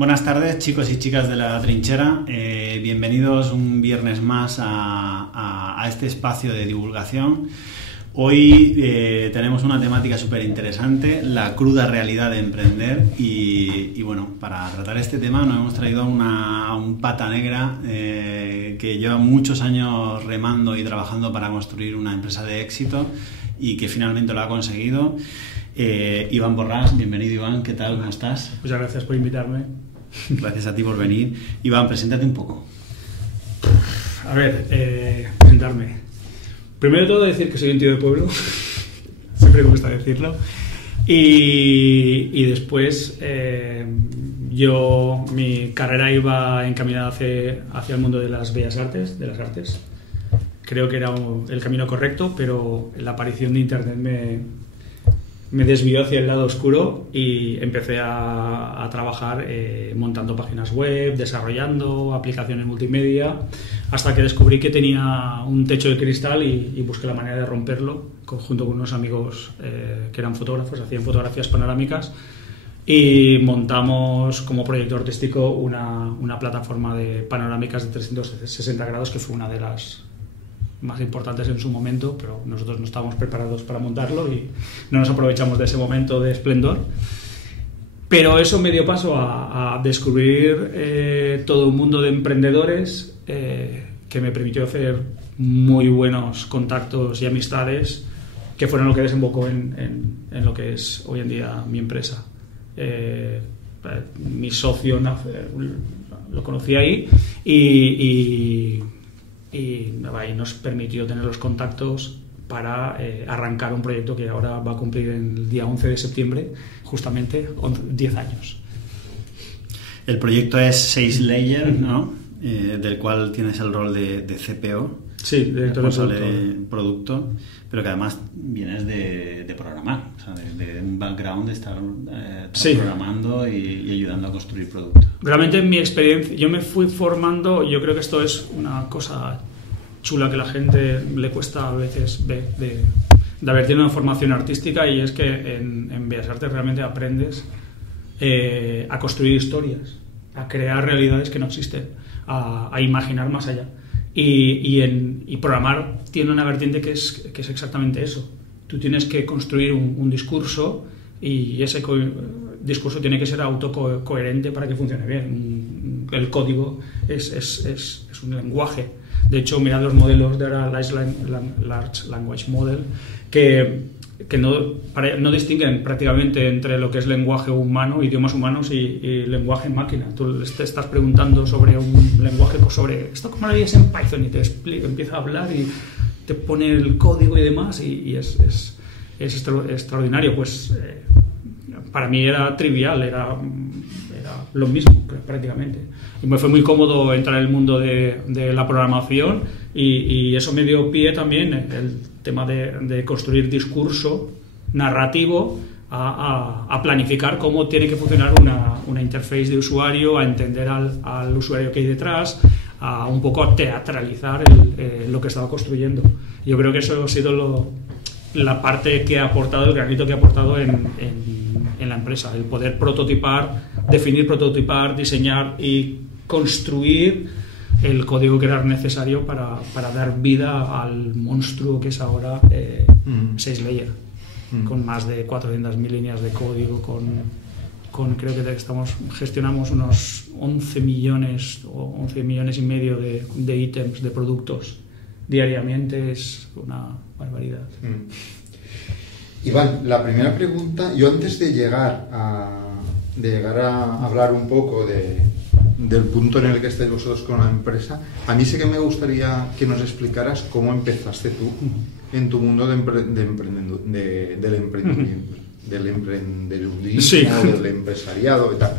Buenas tardes, chicos y chicas de la trinchera. Bienvenidos un viernes más a este espacio de divulgación. Hoy tenemos una temática súper interesante, la cruda realidad de emprender. Y bueno, para tratar este tema nos hemos traído a un pata negra que lleva muchos años remando y trabajando para construir una empresa de éxito y que finalmente lo ha conseguido. Iván Borràs, bienvenido Iván, ¿qué tal? ¿Cómo estás? Muchas gracias por invitarme. Gracias a ti por venir. Iván, preséntate un poco. A ver, presentarme. Primero de todo decir que soy un tío de pueblo, siempre me gusta decirlo. Y después mi carrera iba encaminada hacia el mundo de las bellas artes, de las artes. Creo que era el camino correcto, pero la aparición de Internet me desvió hacia el lado oscuro y empecé a trabajar montando páginas web, desarrollando aplicaciones multimedia, hasta que descubrí que tenía un techo de cristal y busqué la manera de romperlo junto con unos amigos que eran fotógrafos, hacían fotografías panorámicas, y montamos como proyecto artístico una plataforma de panorámicas de 360 grados que fue una de las más importantes en su momento, pero nosotros no estábamos preparados para montarlo y no nos aprovechamos de ese momento de esplendor. Pero eso me dio paso a descubrir todo un mundo de emprendedores que me permitió hacer muy buenos contactos y amistades, que fueron lo que desembocó en lo que es hoy en día mi empresa. Mi socio lo conocí ahí y nos permitió tener los contactos para arrancar un proyecto que ahora va a cumplir el día 11 de septiembre, justamente 10 años. El proyecto es 6 Layer, ¿no? Del cual tienes el rol de CPO, sí, director de producto, pero que además vienes de programar, o sea, de un background de estar sí, programando y ayudando a construir producto. Realmente en mi experiencia, yo me fui formando, yo creo que esto es una cosa chula que la gente le cuesta a veces ver, de haber tenido una formación artística, y es que en Bellas Artes realmente aprendes a construir historias, a crear realidades que no existen, a imaginar más allá. Y programar tiene una vertiente que es exactamente eso. Tú tienes que construir un discurso, y ese discurso tiene que ser autocoherente para que funcione bien. El código es un lenguaje. De hecho, mirad los modelos de Large Language Model que no distinguen prácticamente entre lo que es lenguaje humano, idiomas humanos y lenguaje máquina. Tú te estás preguntando sobre un lenguaje, sobre esto cómo lo harías en Python, y te empieza a hablar y te pone el código y demás, y es extraordinario. Pues para mí era trivial, era lo mismo prácticamente. Y me fue muy cómodo entrar en el mundo de la programación, y eso me dio pie también el tema de construir discurso narrativo, a planificar cómo tiene que funcionar una interface de usuario, a entender al usuario que hay detrás, a un poco a teatralizar lo que estaba construyendo. Yo creo que eso ha sido la parte que ha aportado, el granito que ha aportado en la empresa, el poder definir, prototipar, diseñar y construir el código que era necesario para dar vida al monstruo que es ahora 6 Layer, con más de 400.000 líneas de código, creo que gestionamos unos 11 millones o 11 millones y medio de ítems, de productos diariamente. Es una barbaridad. Iván, la primera pregunta, yo antes de llegar a hablar un poco del punto en el que estáis vosotros con la empresa, a mí sí que me gustaría que nos explicaras cómo empezaste tú en tu mundo del emprendimiento, del emprendedurismo, sí, del empresariado y tal.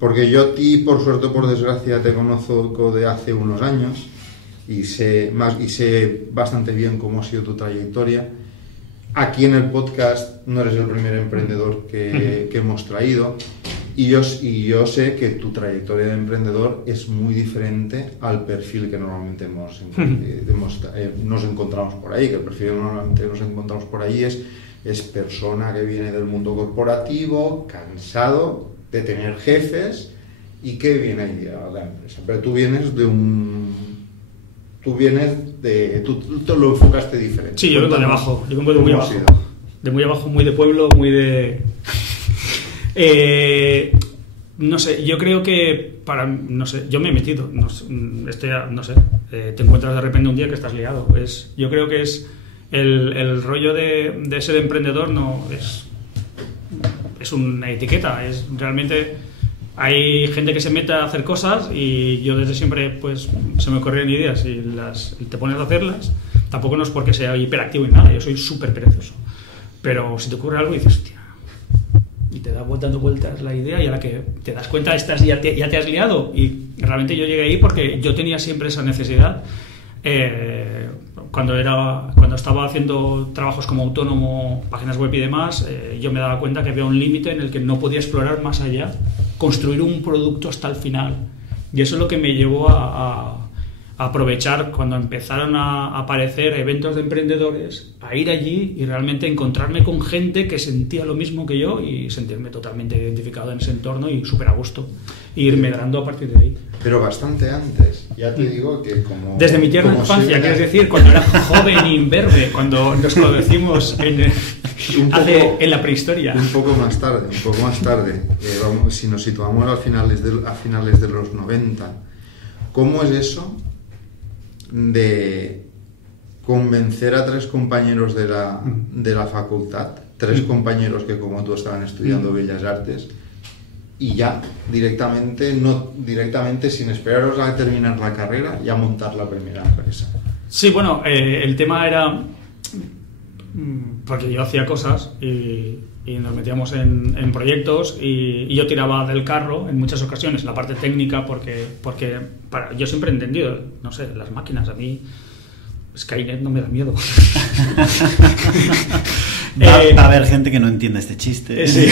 Porque yo a ti, por suerte o por desgracia, te conozco de hace unos años y sé bastante bien cómo ha sido tu trayectoria. Aquí en el podcast no eres el primer emprendedor que hemos traído, y yo sé que tu trayectoria de emprendedor es muy diferente al perfil que normalmente nos encontramos por ahí, que el perfil que normalmente nos encontramos por ahí es persona que viene del mundo corporativo, cansado de tener jefes ¿Y qué viene ahí a la empresa? Pero tú vienes de Tú te lo enfocaste diferente. Sí, yo vengo de abajo. Yo vengo de muy abajo. De muy abajo, muy de pueblo, muy de... no sé, yo creo que no sé, yo me he metido, no sé, te encuentras de repente un día que estás liado. Yo creo que es el rollo de ser emprendedor, no es una etiqueta, es realmente... Hay gente que se mete a hacer cosas y yo desde siempre pues se me ocurrían ideas y te pones a hacerlas. Tampoco no es porque sea hiperactivo y nada, yo soy súper perezoso. Pero si te ocurre algo y dices, hostia, y te da dando vueltas la idea y a la que te das cuenta ya te has liado. Y realmente yo llegué ahí porque yo tenía siempre esa necesidad. Cuando estaba haciendo trabajos como autónomo, páginas web y demás, yo me daba cuenta que había un límite en el que no podía explorar más allá, construir un producto hasta el final. Y eso es lo que me llevó a aprovechar cuando empezaron a aparecer eventos de emprendedores, a ir allí y realmente encontrarme con gente que sentía lo mismo que yo y sentirme totalmente identificado en ese entorno y súper a gusto, e ir medrando a partir de ahí. Pero bastante antes, ya te digo que como... Desde mi tierna infancia, quieres decir, cuando era joven y imberbe, cuando nos conocimos en la prehistoria. Un poco más tarde. Si nos situamos a finales de los 90, ¿cómo es eso de convencer a 3 compañeros de la facultad, 3 compañeros que como tú estaban estudiando Bellas Artes, y ya directamente sin esperaros a terminar la carrera, ya montar la primera empresa? Sí, bueno, el tema era porque yo hacía cosas y nos metíamos en proyectos y yo tiraba del carro en muchas ocasiones, la parte técnica, porque yo siempre he entendido, no sé, las máquinas, a mí Skynet no me da miedo. Va a haber gente que no entiende este chiste. Sí.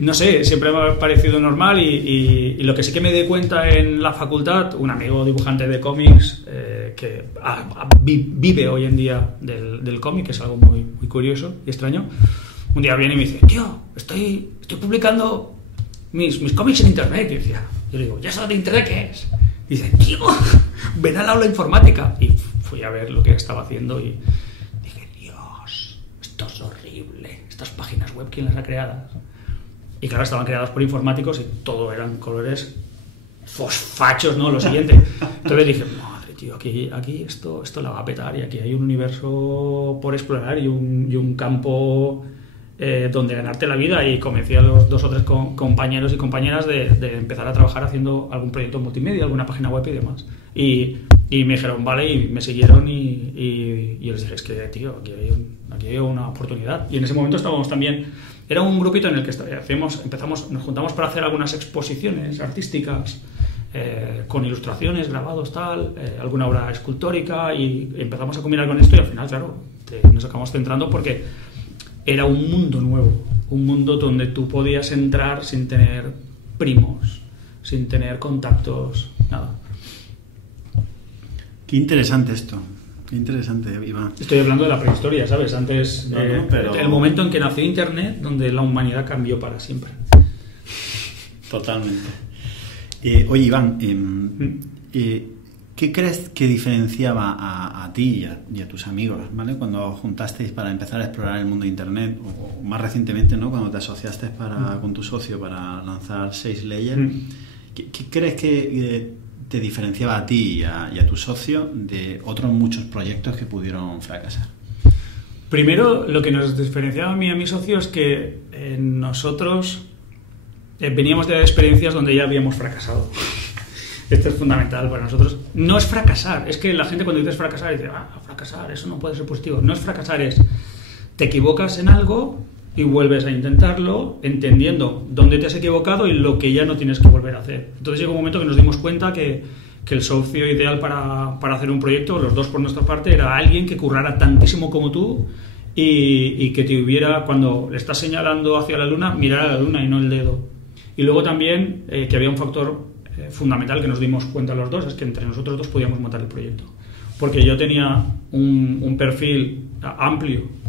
No sé, siempre me ha parecido normal y lo que sí que me di cuenta en la facultad, un amigo dibujante de cómics que vive hoy en día del cómic, que es algo muy, muy curioso y extraño, un día viene y me dice, tío, estoy publicando mis cómics en internet. Y yo le digo, ¿ya sabes de internet qué es? Y dice, tío, ven al aula de informática. Y fui a ver lo que estaba haciendo y dije, Dios, esto es horrible. Estas páginas web, ¿quién las ha creado? Y claro, estaban creadas por informáticos y todo eran colores fosfachos, ¿no? Lo siguiente. Entonces dije, madre, tío, aquí esto la va a petar y aquí hay un universo por explorar y un campo donde ganarte la vida. Y convencí a los 2 o 3 compañeros y compañeras de empezar a trabajar haciendo algún proyecto multimedia, alguna página web y demás. Y me dijeron, vale, y me siguieron y yo les dije, es que, tío, aquí hay una oportunidad. Y en ese momento estábamos también, era un grupito en el que nos juntamos para hacer algunas exposiciones artísticas con ilustraciones, grabados, alguna obra escultórica, y empezamos a combinar con esto y al final, claro, nos acabamos centrando porque era un mundo nuevo, un mundo donde tú podías entrar sin tener primos, sin tener contactos, nada. Qué interesante esto. Qué interesante, Iván. Estoy hablando de la prehistoria, ¿sabes? Antes, pero... el momento en que nació Internet, donde la humanidad cambió para siempre. Totalmente. Oye, Iván, ¿qué crees que diferenciaba a ti y a tus amigos, ¿vale? Cuando juntasteis para empezar a explorar el mundo de Internet, o más recientemente, ¿no? Cuando te asociaste con tu socio para lanzar 6 Layers, ¿qué crees que te diferenciaba a ti y a tu socio de otros muchos proyectos que pudieron fracasar? Primero, lo que nos diferenciaba a mí y a mi socio es que nosotros veníamos de experiencias donde ya habíamos fracasado. Esto es fundamental para nosotros. No es fracasar, es que la gente cuando dices fracasar dice, fracasar, eso no puede ser positivo. No es fracasar, es te equivocas en algo y vuelves a intentarlo entendiendo dónde te has equivocado y lo que ya no tienes que volver a hacer. Entonces llegó un momento que nos dimos cuenta que el socio ideal para hacer un proyecto, los 2 por nuestra parte, era alguien que currara tantísimo como tú y que te hubiera, cuando le estás señalando hacia la luna, mirar a la luna y no el dedo. Y luego también que había un factor fundamental que nos dimos cuenta los 2, es que entre nosotros 2 podíamos montar el proyecto. Porque yo tenía un perfil amplio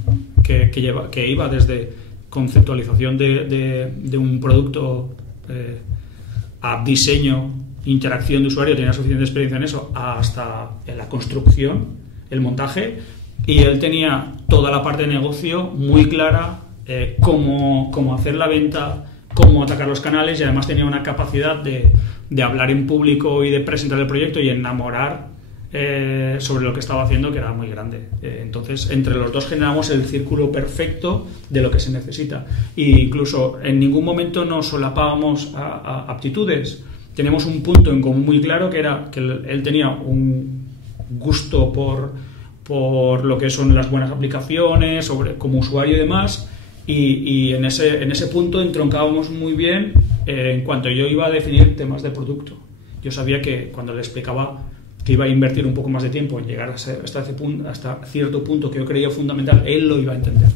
que iba desde conceptualización de un producto a diseño, interacción de usuario, tenía suficiente experiencia en eso, hasta en la construcción, el montaje, y él tenía toda la parte de negocio muy clara, cómo hacer la venta, cómo atacar los canales, y además tenía una capacidad de hablar en público y de presentar el proyecto y enamorar sobre lo que estaba haciendo, que era muy grande. Entonces, entre los dos generamos el círculo perfecto de lo que se necesita. E incluso en ningún momento nos solapábamos a aptitudes. Tenemos un punto en común muy claro, que era que él tenía un gusto por lo que son las buenas aplicaciones, como usuario y demás, y en ese punto entroncábamos muy bien en cuanto yo iba a definir temas de producto. Yo sabía que cuando le explicaba que iba a invertir un poco más de tiempo en llegar hasta cierto punto que yo creía fundamental, él lo iba a entender.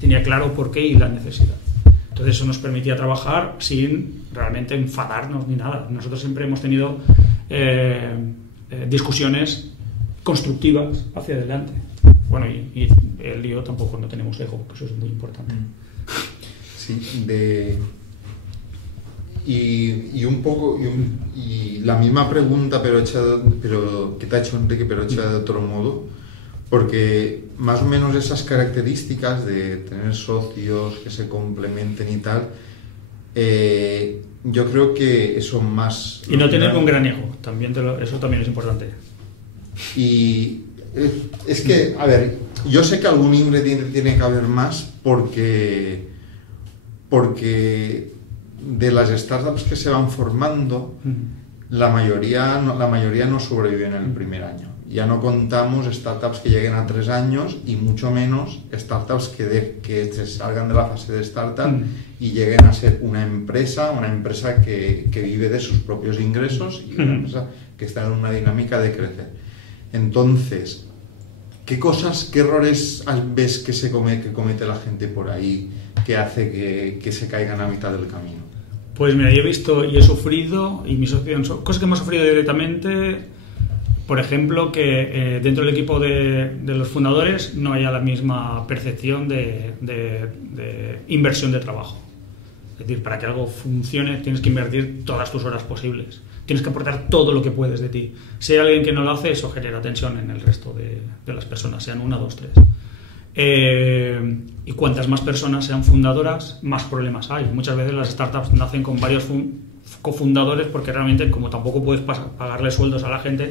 Tenía claro por qué y la necesidad. Entonces eso nos permitía trabajar sin realmente enfadarnos ni nada. Nosotros siempre hemos tenido discusiones constructivas hacia adelante. Bueno, y él y yo tampoco no tenemos ego, que eso es muy importante. Sí, y un poco y la misma pregunta pero que te ha hecho Enrique, pero hecha de otro modo, porque más o menos esas características de tener socios que se complementen y tal, yo creo que son más... Y no tener un gran ego, eso también es importante. Y es que, a ver, yo sé que algún ingrediente tiene que haber más porque de las startups que se van formando, la mayoría no sobreviven en el primer año. Ya no contamos startups que lleguen a 3 años y mucho menos startups que se salgan de la fase de startup y lleguen a ser una empresa que vive de sus propios ingresos y una empresa que está en una dinámica de crecer. Entonces, ¿qué errores ves que comete la gente por ahí que hace que se caigan a mitad del camino? Pues mira, yo he visto y he sufrido, y mis socios, cosas que hemos sufrido directamente, por ejemplo, que dentro del equipo de los fundadores no haya la misma percepción de inversión de trabajo. Es decir, para que algo funcione tienes que invertir todas tus horas posibles. Tienes que aportar todo lo que puedes de ti. Si hay alguien que no lo hace, eso genera tensión en el resto de las personas, sean 1, 2, 3. Y cuantas más personas sean fundadoras, más problemas hay. Muchas veces las startups nacen con varios cofundadores porque realmente, como tampoco puedes pagarle sueldos a la gente,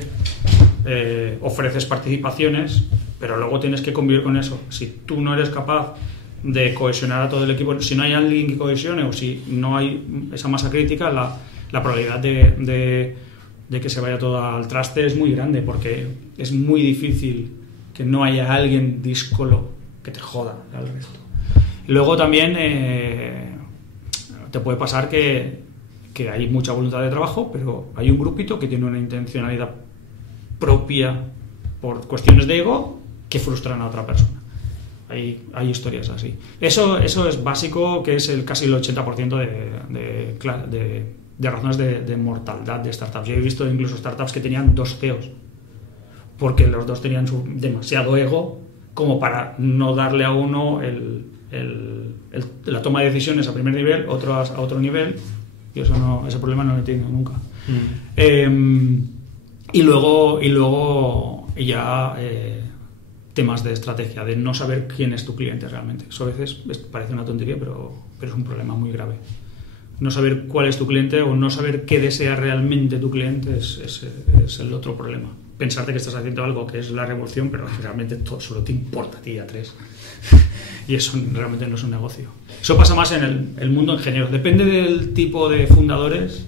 ofreces participaciones, pero luego tienes que convivir con eso. Si tú no eres capaz de cohesionar a todo el equipo, si no hay alguien que cohesione o si no hay esa masa crítica, la probabilidad de que se vaya todo al traste es muy grande, porque es muy difícil que no haya alguien díscolo que te joda al resto. Luego también te puede pasar que hay mucha voluntad de trabajo, pero hay un grupito que tiene una intencionalidad propia por cuestiones de ego que frustran a otra persona. Hay historias así. Eso es básico, que es casi el 80% de razones de mortalidad de startups. Yo he visto incluso startups que tenían 2 CEOs, porque los dos tenían demasiado ego como para no darle a uno la toma de decisiones a primer nivel, otro a otro nivel, y ese problema no lo he tenido nunca. Y luego ya temas de estrategia, de no saber quién es tu cliente realmente. Eso a veces parece una tontería, pero es un problema muy grave. No saber cuál es tu cliente o no saber qué desea realmente tu cliente es el otro problema. Pensarte que estás haciendo algo que es la revolución, pero realmente todo solo te importa a ti y a 3. Y eso realmente no es un negocio. Eso pasa más en el mundo ingeniero. Depende del tipo de fundadores.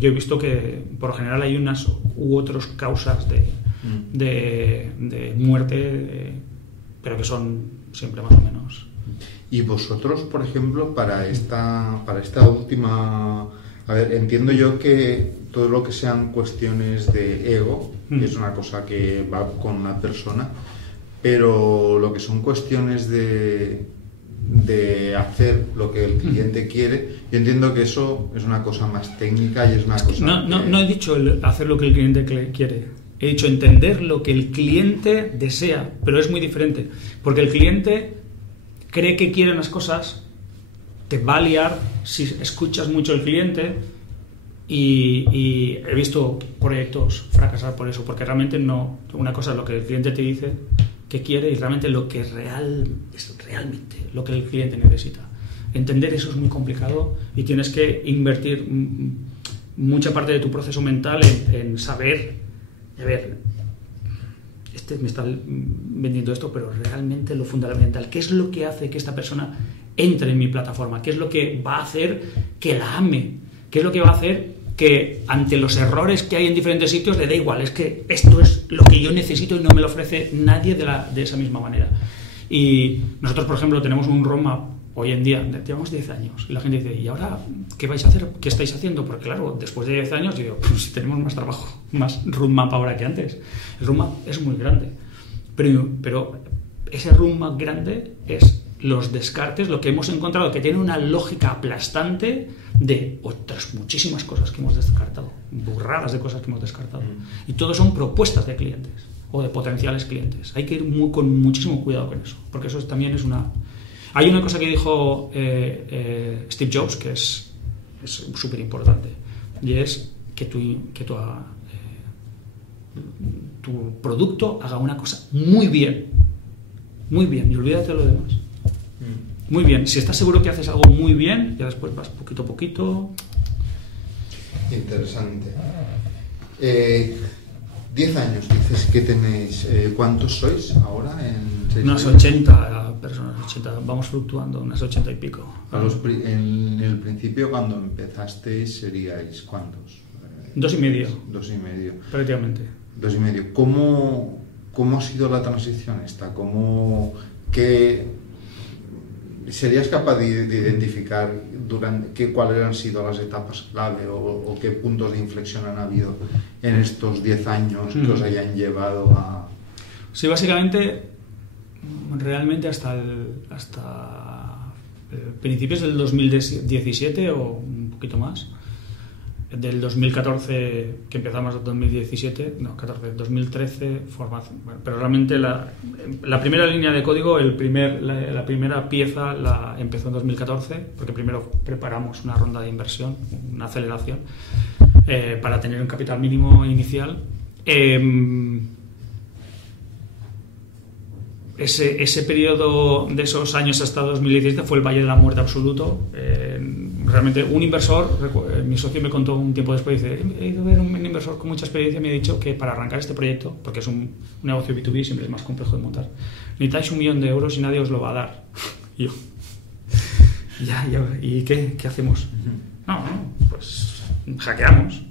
Yo he visto que por lo general hay unas u otras causas de muerte, pero que son siempre más o menos. Y vosotros, por ejemplo, para esta última... A ver, entiendo yo que todo lo que sean cuestiones de ego, que es una cosa que va con una persona, pero lo que son cuestiones de hacer lo que el cliente quiere, yo entiendo que eso es una cosa más técnica y es una cosa... No he dicho hacer lo que el cliente quiere. He dicho entender lo que el cliente desea, pero es muy diferente, porque el cliente cree que quiere unas cosas, te va a liar si escuchas mucho al cliente, y he visto proyectos fracasar por eso, porque realmente no, una cosa es lo que el cliente te dice que quiere y realmente lo que es realmente lo que el cliente necesita. Entender eso es muy complicado y tienes que invertir mucha parte de tu proceso mental en saber, a ver, este me está vendiendo esto, pero realmente lo fundamental, ¿qué es lo que hace que esta persona entre en mi plataforma? ¿Qué es lo que va a hacer que la ame? ¿Qué es lo que va a hacer que ante los errores que hay en diferentes sitios le da igual? Es que esto es lo que yo necesito y no me lo ofrece nadie de esa misma manera. Y nosotros, por ejemplo, tenemos un roadmap hoy en día, llevamos 10 años, y la gente dice, ¿y ahora qué vais a hacer? ¿Qué estáis haciendo? Porque claro, después de 10 años, yo digo, pues tenemos más trabajo, más roadmap ahora que antes. El roadmap es muy grande, pero ese roadmap grande es los descartes, lo que hemos encontrado, que tiene una lógica aplastante de otras muchísimas cosas que hemos descartado, burradas de cosas que hemos descartado. Y todo son propuestas de clientes o de potenciales clientes. Hay que ir con muchísimo cuidado con eso, porque eso también es una... Hay una cosa que dijo Steve Jobs que es súper importante, y es que tu producto haga una cosa muy bien, y olvídate de lo demás. Muy bien, si estás seguro que haces algo muy bien, ya después vas poquito a poquito. Interesante. 10 años dices que tenéis. ¿Cuántos sois ahora? Unas 80 personas, 80, vamos fluctuando, unas 80 y pico. En el principio, cuando empezasteis, seríais ¿cuántos? 2,5. 2,5. Prácticamente. 2,5. ¿Cómo ha sido la transición esta? ¿Serías capaz de identificar cuáles han sido las etapas clave o qué puntos de inflexión han habido en estos 10 años que os hayan llevado a...? Sí, básicamente, realmente hasta principios del 2017 o un poquito más, del 2014 que empezamos, 2017, no, 2013 formación, bueno, pero realmente la primera línea de código, la primera pieza la empezó en 2014, porque primero preparamos una ronda de inversión, una aceleración, para tener un capital mínimo inicial. Ese periodo de esos años hasta 2017 fue el valle de la muerte absoluto. Realmente un inversor, mi socio me contó un tiempo después, dice, he ido a ver un inversor con mucha experiencia y me ha dicho que para arrancar este proyecto, porque es un negocio B2B, siempre es más complejo de montar, necesitáis 1 millón de euros y nadie os lo va a dar. Y yo, ya, ¿y qué hacemos? No, pues hackeamos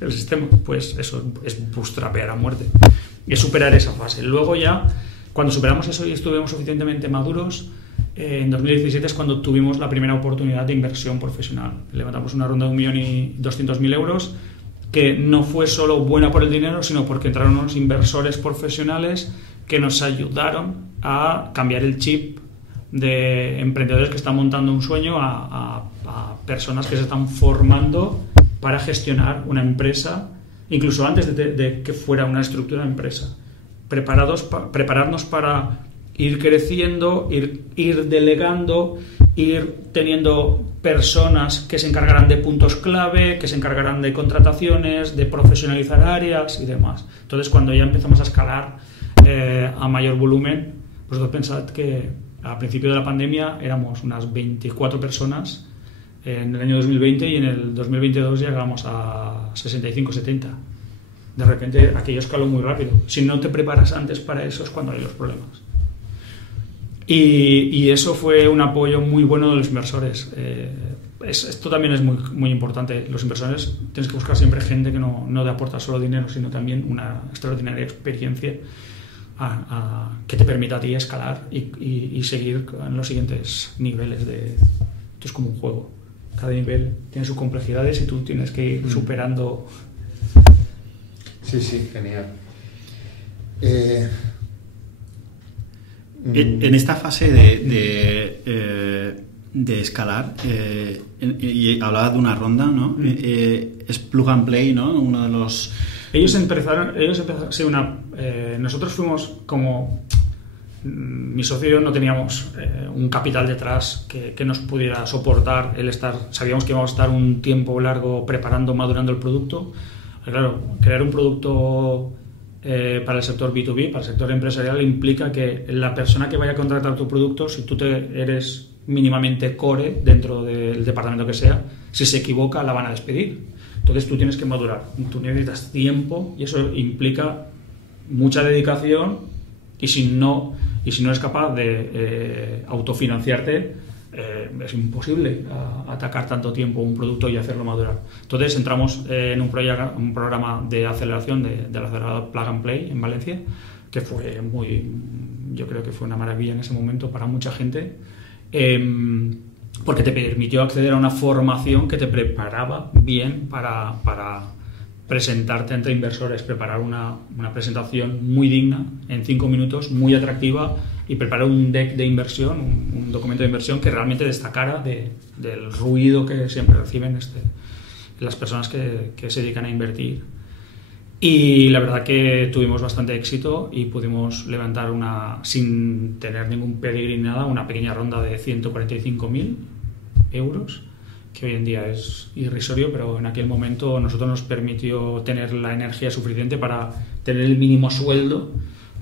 el sistema. Pues eso es bootstrapear a muerte, es superar esa fase. Luego ya, cuando superamos eso y estuvimos suficientemente maduros, en 2017 es cuando tuvimos la primera oportunidad de inversión profesional. Levantamos una ronda de 1.200.000 euros, que no fue solo buena por el dinero, sino porque entraron unos inversores profesionales que nos ayudaron a cambiar el chip de emprendedores que están montando un sueño a personas que se están formando para gestionar una empresa, incluso antes de que fuera una estructura de empresa. Prepararnos para ir creciendo, ir delegando, ir teniendo personas que se encargarán de puntos clave, que se encargarán de contrataciones, de profesionalizar áreas y demás. Entonces, cuando ya empezamos a escalar a mayor volumen, vosotros pensad que al principio de la pandemia éramos unas 24 personas en el año 2020 y en el 2022 llegamos a 65-70. De repente aquello escaló muy rápido. Si no te preparas antes para eso es cuando hay los problemas. Y eso fue un apoyo muy bueno de los inversores. Esto también es muy, muy importante. Los inversores tienes que buscar siempre gente que no te aporta solo dinero, sino también una extraordinaria experiencia que te permita a ti escalar y seguir en los siguientes niveles. Esto es como un juego. Cada nivel tiene sus complejidades y tú tienes que ir superando. Sí, genial. En esta fase de escalar, y hablaba de una ronda, ¿no? Es plug and play, ¿no? Uno de los... Ellos empezaron sí, nosotros fuimos como mi socio y yo no teníamos un capital detrás que nos pudiera soportar sabíamos que íbamos a estar un tiempo largo preparando, madurando el producto. Claro, crear un producto para el sector B2B, para el sector empresarial, implica que la persona que vaya a contratar tu producto, si tú eres mínimamente core dentro del departamento que sea, si se equivoca la van a despedir. Entonces tú tienes que madurar, tú necesitas tiempo y eso implica mucha dedicación, y si no eres capaz de autofinanciarte, es imposible atacar tanto tiempo un producto y hacerlo madurar. Entonces entramos en un programa de aceleración del acelerador Plug and Play en Valencia, que fue yo creo que fue una maravilla en ese momento para mucha gente, porque te permitió acceder a una formación que te preparaba bien para presentarte ante inversores, preparar una presentación muy digna, en 5 minutos, muy atractiva, y preparar un deck de inversión, un documento de inversión que realmente destacara del ruido que siempre reciben las personas que se dedican a invertir. Y la verdad que tuvimos bastante éxito y pudimos levantar sin tener ningún pedigrí ni nada, una pequeña ronda de 145.000 euros, que hoy en día es irrisorio, pero en aquel momento nosotros nos permitió tener la energía suficiente para tener el mínimo sueldo,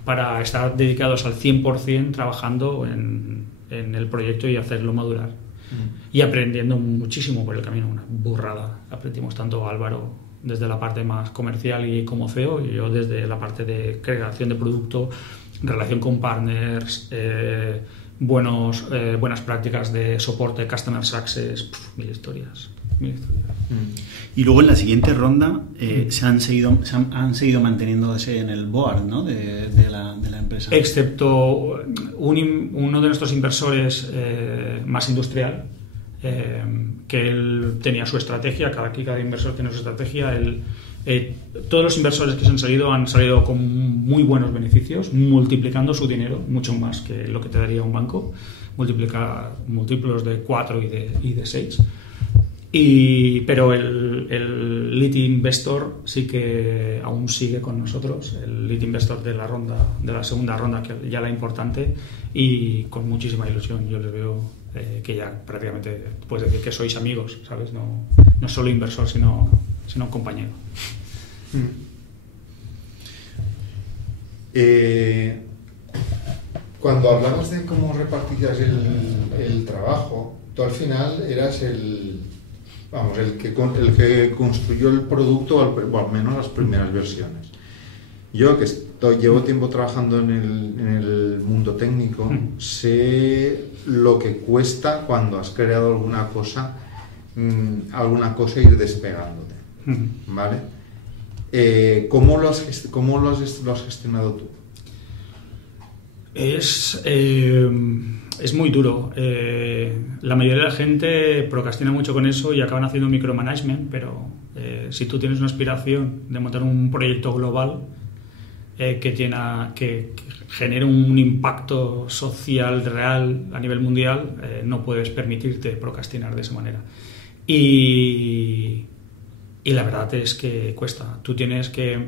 para estar dedicados al 100% trabajando en el proyecto y hacerlo madurar. Y aprendiendo muchísimo por el camino, una burrada. Aprendimos tanto Álvaro desde la parte más comercial y como CEO, y yo desde la parte de creación de producto, relación con partners, buenas prácticas de soporte, customer success, mil historias. Y luego en la siguiente ronda se han seguido manteniéndose en el board, ¿no? de la empresa. Excepto uno de nuestros inversores más industrial, que él tenía su estrategia. Cada inversor tiene su estrategia. Todos los inversores que se han salido con muy buenos beneficios, multiplicando su dinero mucho más que lo que te daría un banco, múltiplos de 4 y de 6. Pero el lead investor sí que aún sigue con nosotros, el lead investor de la segunda ronda, que ya la importante, y con muchísima ilusión. Yo les veo que ya prácticamente puedes decir que sois amigos, ¿sabes? No solo inversor, sino un compañero. Cuando hablabas de cómo repartías el trabajo, tú al final eras el que construyó el producto, o al menos las primeras versiones. Yo, que llevo tiempo trabajando en el mundo técnico, sé lo que cuesta cuando has creado alguna cosa ir despegándote, ¿vale? ¿Cómo lo has gestionado tú? Es muy duro. La mayoría de la gente procrastina mucho con eso y acaban haciendo micromanagement, pero si tú tienes una aspiración de montar un proyecto global que genere un impacto social real a nivel mundial, no puedes permitirte procrastinar de esa manera. Y la verdad es que cuesta. Tú tienes que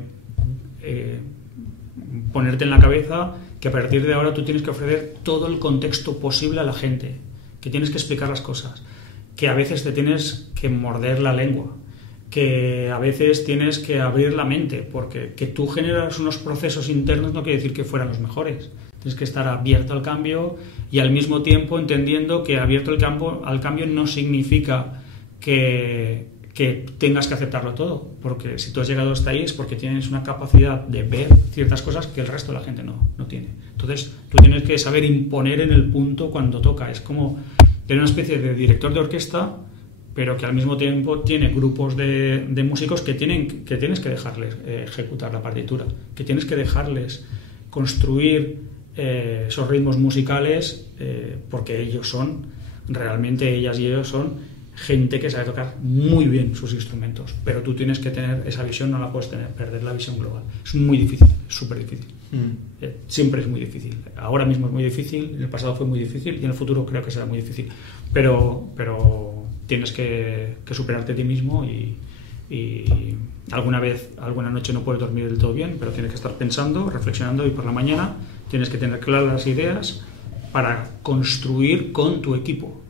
ponerte en la cabeza que a partir de ahora tú tienes que ofrecer todo el contexto posible a la gente, que tienes que explicar las cosas, que a veces te tienes que morder la lengua, que a veces tienes que abrir la mente, porque que tú generas unos procesos internos no quiere decir que fueran los mejores. Tienes que estar abierto al cambio y al mismo tiempo entendiendo que abierto al cambio no significa que tengas que aceptarlo todo, porque si tú has llegado hasta ahí es porque tienes una capacidad de ver ciertas cosas que el resto de la gente no tiene. Entonces tú tienes que saber imponer en el punto cuando toca. Es como tener una especie de director de orquesta, pero que al mismo tiempo tiene grupos de músicos que tienes que dejarles ejecutar la partitura, que tienes que dejarles construir esos ritmos musicales, porque ellas y ellos son gente que sabe tocar muy bien sus instrumentos, pero tú tienes que tener esa visión, no la puedes perder la visión global. Es muy difícil, es súper difícil. Siempre es muy difícil. Ahora mismo es muy difícil, en el pasado fue muy difícil y en el futuro creo que será muy difícil. Pero tienes que superarte a ti mismo y alguna noche no puedes dormir del todo bien, pero tienes que estar pensando, reflexionando, y por la mañana Tienes que tener claras las ideas para construir con tu equipo.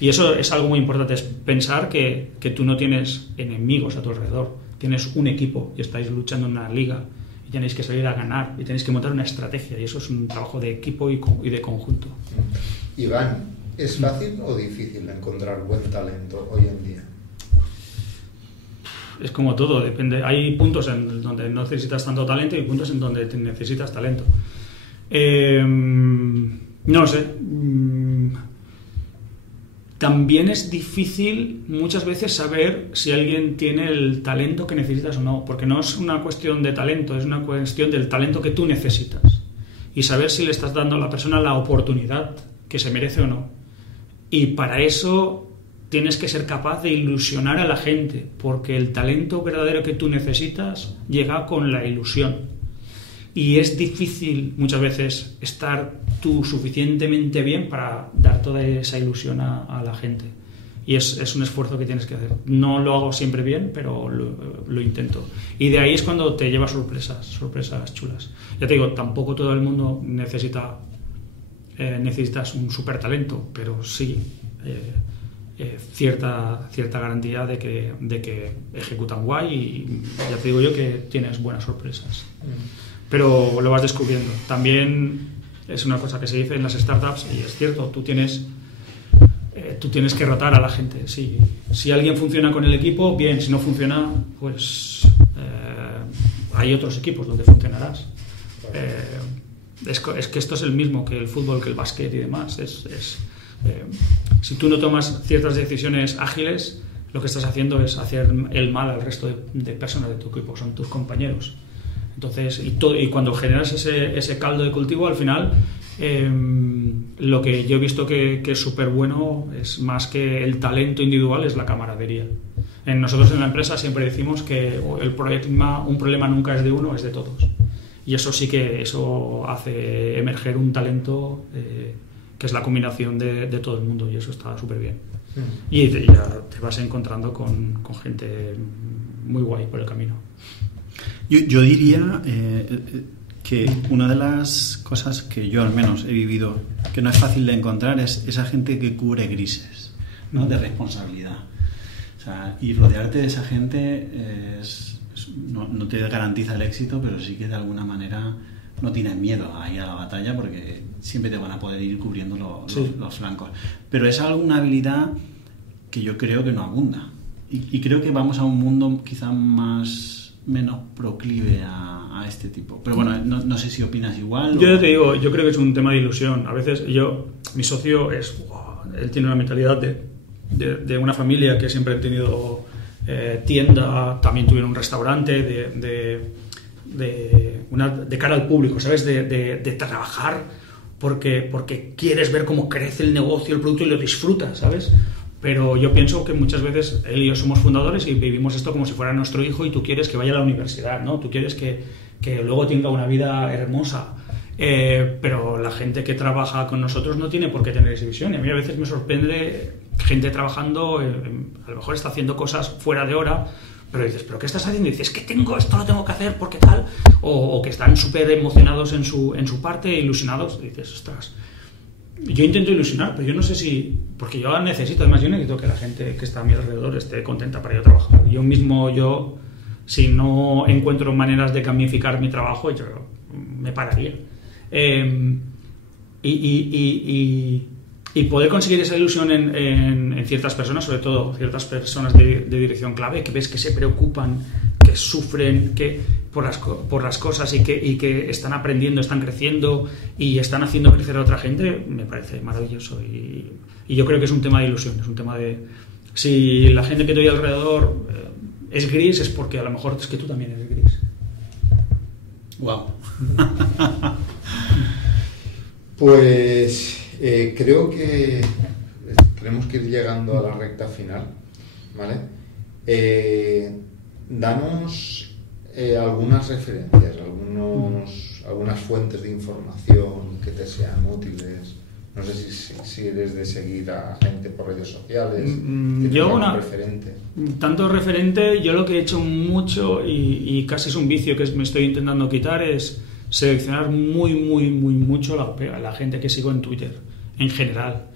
Y eso es algo muy importante, es pensar que tú no tienes enemigos a tu alrededor, tienes un equipo y estáis luchando en una liga y tenéis que salir a ganar y tenéis que montar una estrategia, y eso es un trabajo de equipo y de conjunto. Iván, ¿es fácil o difícil encontrar buen talento hoy en día? Es como todo, depende. Hay puntos en donde no necesitas tanto talento y puntos en donde necesitas talento. No lo sé. También es difícil muchas veces saber si alguien tiene el talento que necesitas o no, porque no es una cuestión de talento, es una cuestión del talento que tú necesitas. Y saber si le estás dando a la persona la oportunidad que se merece o no. Y para eso tienes que ser capaz de ilusionar a la gente, porque el talento verdadero que tú necesitas llega con la ilusión. Y es difícil muchas veces estar tú suficientemente bien para dar toda esa ilusión a la gente. Y es un esfuerzo que tienes que hacer. No lo hago siempre bien, pero lo intento. Y de ahí es cuando te llevas sorpresas chulas. Ya te digo, tampoco todo el mundo necesitas un súper talento, pero sí cierta garantía de que ejecutan guay, y ya te digo yo que tienes buenas sorpresas. Pero lo vas descubriendo. También es una cosa que se dice en las startups, y es cierto, tú tienes que rotar a la gente. Si alguien funciona con el equipo, bien; si no funciona, pues hay otros equipos donde funcionarás. Es que esto es el mismo que el fútbol, que el básquet y demás. Si tú no tomas ciertas decisiones ágiles, lo que estás haciendo es hacer el mal al resto de personas de tu equipo, son tus compañeros. Entonces, y cuando generas ese caldo de cultivo, al final, lo que yo he visto que es súper bueno es más que el talento individual, es la camaradería. Nosotros en la empresa siempre decimos que un problema nunca es de uno, es de todos. Y eso sí que hace emerger un talento que es la combinación de todo el mundo, y eso está súper bien. Y ya te vas encontrando con gente muy guay por el camino. Yo diría que una de las cosas que yo al menos he vivido, que no es fácil de encontrar, es esa gente que cubre grises, ¿no? De responsabilidad. O sea, y rodearte de esa gente no te garantiza el éxito, pero sí que de alguna manera no tienes miedo a ir a la batalla, porque siempre te van a poder ir cubriendo los flancos. Pero es una habilidad que yo creo que no abunda. Y creo que vamos a un mundo quizá menos proclive a este tipo. Pero bueno, no sé si opinas igual. Yo te digo, yo creo que es un tema de ilusión. A veces mi socio él tiene una mentalidad de una familia que siempre ha tenido tienda, también tuvieron un restaurante de cara al público, ¿sabes? De trabajar porque quieres ver cómo crece el negocio, el producto, y lo disfrutas, ¿sabes? Pero yo pienso que muchas veces él y yo somos fundadores y vivimos esto como si fuera nuestro hijo, y tú quieres que vaya a la universidad, ¿no? Tú quieres que luego tenga una vida hermosa. Pero la gente que trabaja con nosotros no tiene por qué tener esa visión. Y a mí a veces me sorprende gente trabajando, a lo mejor está haciendo cosas fuera de hora, pero dices, ¿pero qué estás haciendo? Y dices, que esto lo tengo que hacer porque tal, o que están súper emocionados en su parte, ilusionados, y dices, ostras. Yo intento ilusionar, pero yo no sé si... Porque yo necesito que la gente que está a mi alrededor esté contenta para yo trabajar. Yo, si no encuentro maneras de gamificar mi trabajo, yo me pararía. Y poder conseguir esa ilusión en ciertas personas, sobre todo ciertas personas de dirección clave, que ves que se preocupan, que sufren por las cosas y que están aprendiendo, están creciendo y están haciendo crecer a otra gente, me parece maravilloso. Y yo creo que es un tema de ilusión, es un tema de... Si la gente que te oye alrededor es gris, es porque a lo mejor es que tú también eres gris. Wow. Pues creo que tenemos que ir llegando a la recta final, ¿vale? Danos algunas referencias, algunas fuentes de información que te sean útiles. No sé si eres de seguir a gente por redes sociales. Yo referente. Tanto referente, yo lo que he hecho mucho y casi es un vicio que me estoy intentando quitar es seleccionar mucho la gente que sigo en Twitter, en general.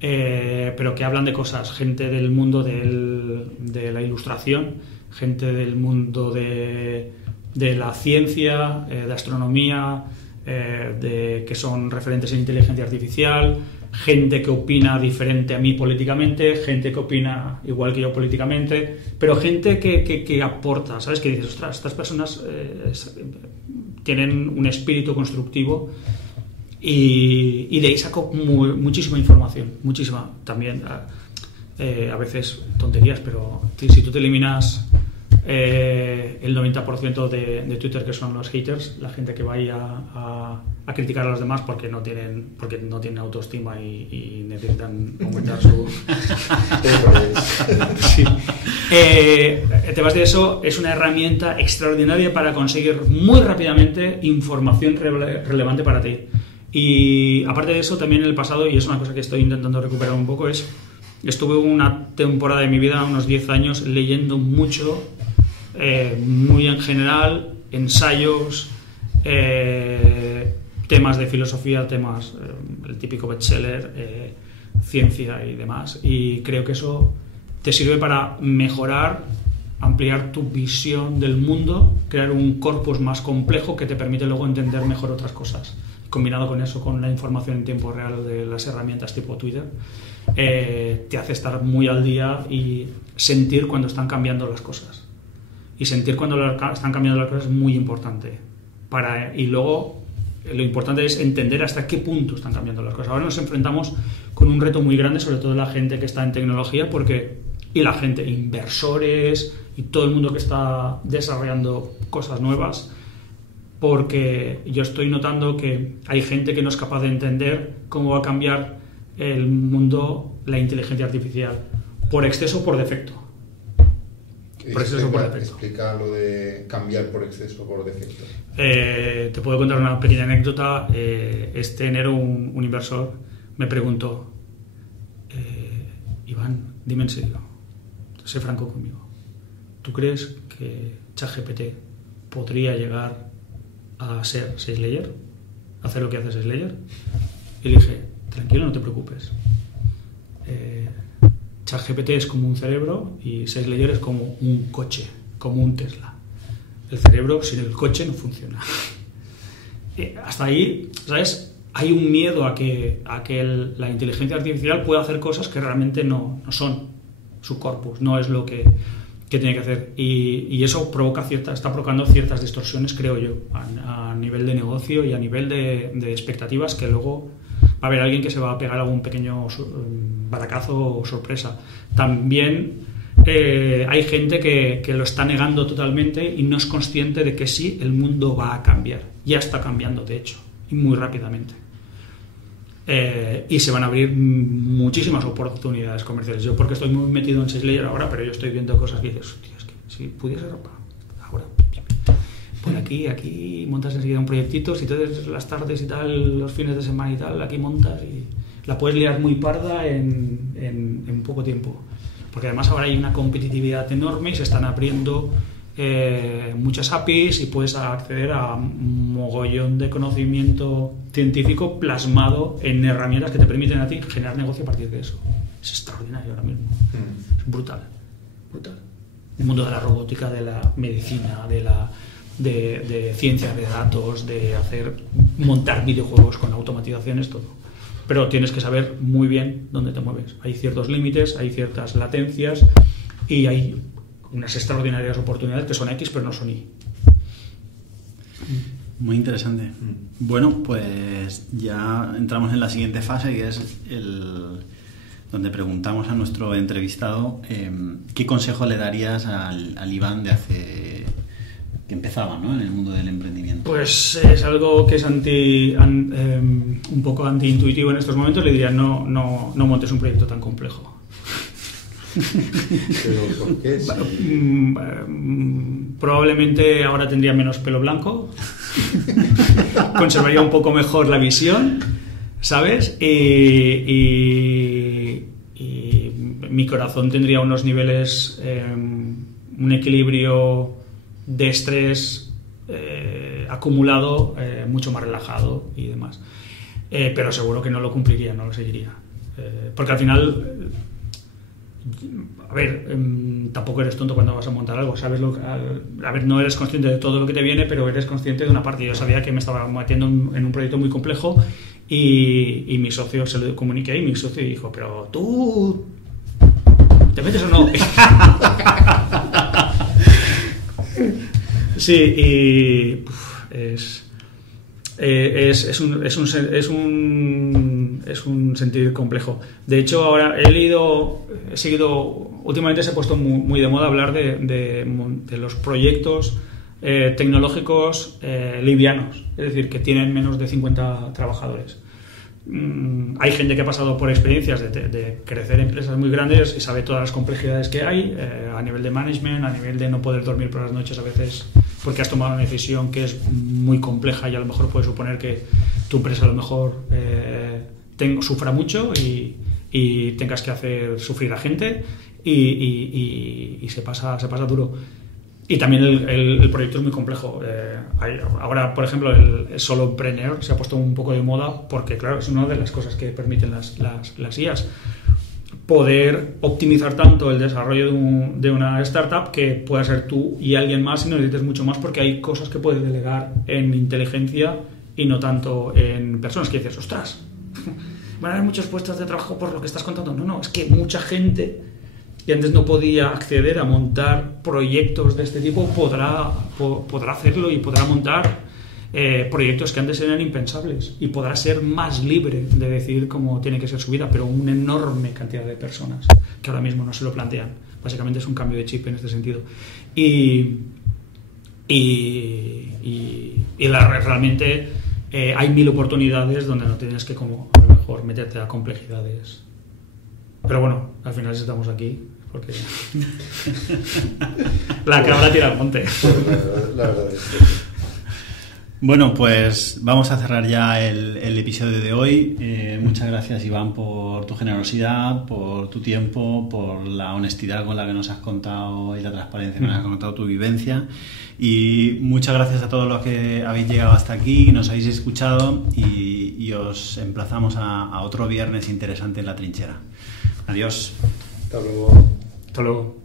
Pero que hablan de cosas, gente del mundo de la ilustración, gente del mundo de la ciencia, de astronomía, que son referentes en inteligencia artificial, gente que opina diferente a mí políticamente, gente que opina igual que yo políticamente, pero gente que aporta, ¿sabes? Que dices, ostras, estas personas tienen un espíritu constructivo. Y de ahí saco muchísima información, muchísima. También a veces tonterías, pero si tú te eliminas el 90% de Twitter, que son los haters, la gente que va ahí a criticar a los demás porque no tienen autoestima y necesitan aumentar su... Sí. Te vas de eso, es una herramienta extraordinaria para conseguir muy rápidamente información relevante para ti. Y aparte de eso, también en el pasado, y es una cosa que estoy intentando recuperar un poco, estuve una temporada de mi vida, unos 10 años, leyendo mucho, muy en general, ensayos, temas de filosofía, temas, el típico bestseller, ciencia y demás. Y creo que eso te sirve para mejorar, ampliar tu visión del mundo, crear un corpus más complejo que te permite luego entender mejor otras cosas. Combinado con eso, con la información en tiempo real de las herramientas tipo Twitter, te hace estar muy al día y sentir cuando están cambiando las cosas. Y sentir cuando están cambiando las cosas es muy importante. Y luego, lo importante es entender hasta qué punto están cambiando las cosas. Ahora nos enfrentamos con un reto muy grande, sobre todo la gente que está en tecnología, y la gente, inversores y todo el mundo que está desarrollando cosas nuevas, porque yo estoy notando que hay gente que no es capaz de entender cómo va a cambiar el mundo la inteligencia artificial, por exceso o por defecto. Por exceso o por defecto. Explica lo de cambiar por exceso o por defecto. Te puedo contar una pequeña anécdota. Este enero un inversor me preguntó, Iván, dime en serio, sé franco conmigo, ¿tú crees que ChatGPT podría llegar a ser SageLayer, hacer lo que hace SageLayer? Y le dije, tranquilo, no te preocupes. ChatGPT es como un cerebro y SageLayer es como un coche, como un Tesla. El cerebro sin el coche no funciona. Hasta ahí, ¿sabes? Hay un miedo a que la inteligencia artificial pueda hacer cosas que realmente no son su corpus, no es lo que tiene que hacer, y eso está provocando ciertas distorsiones, creo yo, a nivel de negocio y a nivel de expectativas, que luego va a haber alguien que se va a pegar algún pequeño batacazo o sorpresa. También hay gente que lo está negando totalmente y no es consciente de que sí, el mundo va a cambiar, ya está cambiando de hecho, y muy rápidamente. Y se van a abrir muchísimas oportunidades comerciales. Yo porque estoy muy metido en SageLayer ahora, pero yo estoy viendo cosas que dices, hostia, es que si pudiese ahora por aquí montas enseguida un proyectito, si te des las tardes y tal, los fines de semana y tal, aquí montas y la puedes liar muy parda en poco tiempo, porque además ahora hay una competitividad enorme y se están abriendo muchas APIs y puedes acceder a un mogollón de conocimiento científico plasmado en herramientas que te permiten a ti generar negocio a partir de eso. Es extraordinario ahora mismo. Es brutal. El mundo de la robótica, de la medicina, de ciencia de datos, de montar videojuegos con automatizaciones, todo. Pero tienes que saber muy bien dónde te mueves. Hay ciertos límites, hay ciertas latencias y hay unas extraordinarias oportunidades que son X pero no son Y. Muy interesante. Bueno, pues ya entramos en la siguiente fase, que es donde preguntamos a nuestro entrevistado qué consejo le darías al Iván que empezaba, ¿no?, en el mundo del emprendimiento. Pues es algo que es un poco antiintuitivo en estos momentos. Le diría no montes un proyecto tan complejo. ¿Pero por qué? Probablemente ahora tendría menos pelo blanco, conservaría un poco mejor la visión, ¿sabes? Y mi corazón tendría unos niveles, un equilibrio de estrés acumulado, mucho más relajado y demás. Pero seguro que no lo cumpliría, no lo seguiría. Porque al final, a ver, tampoco eres tonto cuando vas a montar algo, sabes a ver, no eres consciente de todo lo que te viene, pero eres consciente de una parte. Yo sabía que me estaba metiendo en un proyecto muy complejo y mi socio, se lo comuniqué, y mi socio dijo, pero tú, ¿te metes o no? Sí, y es un sentir complejo. De hecho, ahora he seguido, últimamente se ha puesto muy de moda hablar de los proyectos tecnológicos livianos, es decir, que tienen menos de 50 trabajadores. Hay gente que ha pasado por experiencias de crecer empresas muy grandes y sabe todas las complejidades que hay a nivel de management, a nivel de no poder dormir por las noches a veces porque has tomado una decisión que es muy compleja y a lo mejor puede suponer que tu empresa a lo mejor sufra mucho y tengas que hacer sufrir a gente y se pasa duro. Y también el proyecto es muy complejo. Ahora, por ejemplo, el solopreneur se ha puesto un poco de moda porque, claro, es una de las cosas que permiten las IAs. Poder optimizar tanto el desarrollo de una startup que pueda ser tú y alguien más y no necesites mucho más porque hay cosas que puedes delegar en inteligencia y no tanto en personas que dices, ostras, van a haber muchos puestos de trabajo por lo que estás contando. No, es que mucha gente que antes no podía acceder a montar proyectos de este tipo podrá hacerlo y podrá montar proyectos que antes eran impensables y podrá ser más libre de decidir cómo tiene que ser su vida, pero una enorme cantidad de personas que ahora mismo no se lo plantean. Básicamente es un cambio de chip en este sentido. Realmente hay 1000 oportunidades donde no tienes que como a lo mejor meterte a complejidades. Pero bueno, al final estamos aquí porque la cabra tira al monte. La verdad es que sí. Bueno, pues vamos a cerrar ya el episodio de hoy. Muchas gracias, Iván, por tu generosidad, por tu tiempo, por la honestidad con la que nos has contado y la transparencia con la que has contado tu vivencia. Y muchas gracias a todos los que habéis llegado hasta aquí, nos habéis escuchado y os emplazamos a otro viernes interesante en La Trinchera. Adiós. Hasta luego. Hasta luego.